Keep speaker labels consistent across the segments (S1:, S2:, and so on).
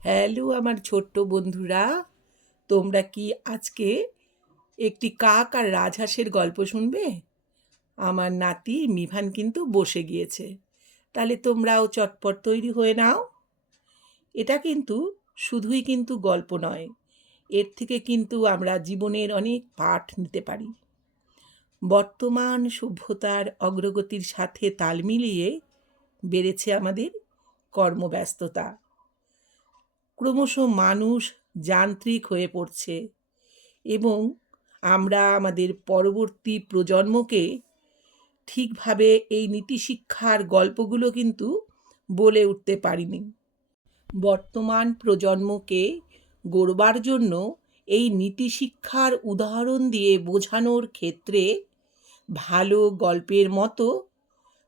S1: Hello আমার ছোট্ট বন্ধুরা, তোমরা কি আজকে একটি কাক আর রাজহাঁসের গল্প শুনবে? আমার নাতি মিভান কিন্তু বসে গিয়েছে। তাহলে তোমরাও চটপট তৈরি হয়ে নাও। এটা কিন্তু শুধুই কিন্তু গল্প নয়, এর থেকে কিন্তু আমরা জীবনের অনেক পাঠ নিতে পারি। বর্তমান সভ্যতার অগ্রগতির সাথে তাল মিলিয়ে বেড়েছে আমাদের কর্মব্যস্ততা। ক্রমশ মানুষ যান্ত্রিক হয়ে পড়ছে এবং আমরা আমাদের পরবর্তী প্রজন্মকে ঠিকভাবে এই নীতিশিক্ষার গল্পগুলো কিন্তু বলে উঠতে পারিনি। বর্তমান প্রজন্মকে গড়বার জন্য এই নীতিশিক্ষার উদাহরণ দিয়ে বোঝানোর ক্ষেত্রে ভালো গল্পের মতো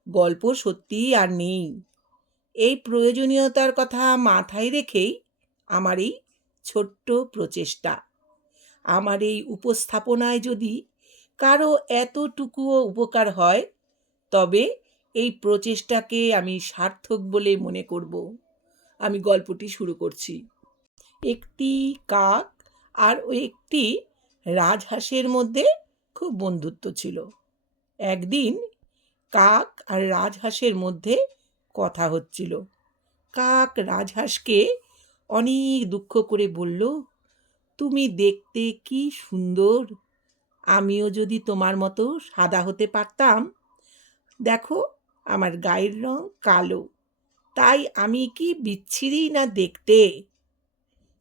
S1: গল্প সত্যিই আর নেই। এই প্রয়োজনীয়তার কথা মাথায় রেখেই আমার এই ছোট্ট প্রচেষ্টা। আমার এই উপস্থাপনায় যদি কারও এতটুকুও উপকার হয়, তবে এই প্রচেষ্টাকে আমি সার্থক বলে মনে করব। আমি গল্পটি শুরু করছি। একটি কাক আর একটি রাজহাঁসের মধ্যে খুব বন্ধুত্ব ছিল। একদিন কাক আর রাজহাঁসের মধ্যে কথা হচ্ছিল। কাক রাজহাঁসকে অনেক দুঃখ করে বলল, তুমি দেখতে কি সুন্দর। আমিও যদি তোমার মতো সাদা হতে পারতাম। দেখো, আমার গায়ের রং কালো। তাই আমি কি বিচ্ছিরি না দেখতে?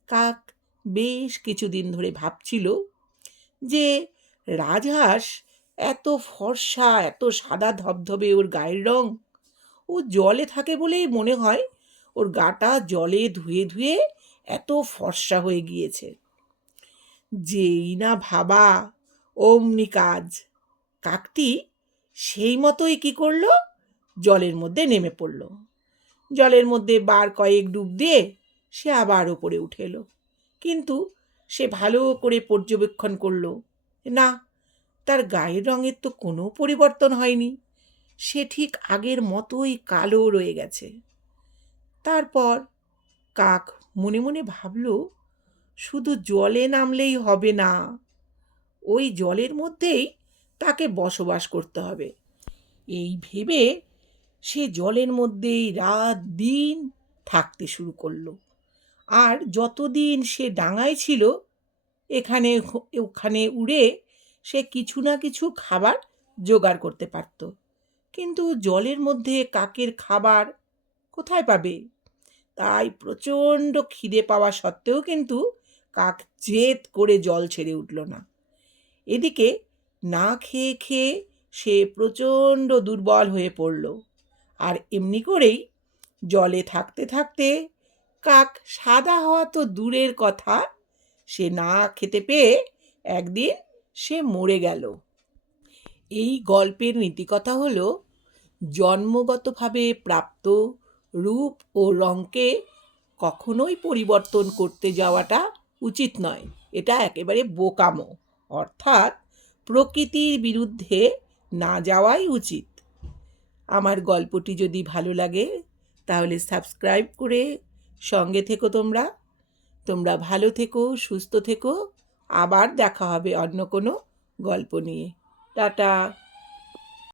S1: কাক বেশ কিছুদিন ধরে ভাবছিল যে রাজহাঁস এত ফর্সা, এত সাদা ধবধবে ওর গায়ের রং। ও জলে থাকে বলেই মনে হয় ওর গাটা জলে ধুয়ে ধুয়ে এত ফর্সা হয়ে গিয়েছে। যেই না ভাবা, অমনি কাজ। কাকটি সেই মতোই কি করল? জলের মধ্যে নেমে পড়ল। জলের মধ্যে বার কয়েক ডুব দিয়ে সে আবার ওপরে উঠে এলো। কিন্তু সে ভালো করে পর্যবেক্ষণ করল, না, তার গায়ের রঙের তো কোনো পরিবর্তন হয়নি। সে ঠিক আগের মতোই কালো রয়ে গেছে। তারপর কাক মনে মনে ভাবল, শুধু জলে নামলেই হবে না, ওই জলের মধ্যেই তাকে বসবাস করতে হবে। এই ভেবে সে জলের মধ্যেই রাত দিন থাকতে শুরু করল। আর যতদিন সে ডাঙায় ছিল, এখানে ওখানে উড়ে সে কিছু না কিছু খাবার জোগাড় করতে পারত। কিন্তু জলের মধ্যে কাকের খাবার কোথায় পাবে? তাই প্রচণ্ড খিদে পাওয়া সত্ত্বেও কিন্তু কাক জেদ করে জল ছেড়ে উঠল না। এদিকে না খেয়ে খেয়ে সে প্রচণ্ড দুর্বল হয়ে পড়ল আর এমনি করেই জলে থাকতে থাকতে কাক সাদা হওয়া তো দূরের কথা, সে না খেতে পেয়ে একদিন সে মরে গেল। এই গল্পের নীতিকথা হলো, জন্মগতভাবে প্রাপ্ত রূপ ও রঙকে কখনোই পরিবর্তন করতে যাওয়াটা উচিত নয়। এটা একেবারে বোকামো। অর্থাৎ প্রকৃতির বিরুদ্ধে না যাওয়াই উচিত। আমার গল্পটি যদি ভালো লাগে, তাহলে সাবস্ক্রাইব করে সঙ্গে থেকো তোমরা। তোমরা ভালো থেকো, সুস্থ থেকো। আবার দেখা হবে অন্য কোনো গল্প নিয়ে। টাটা।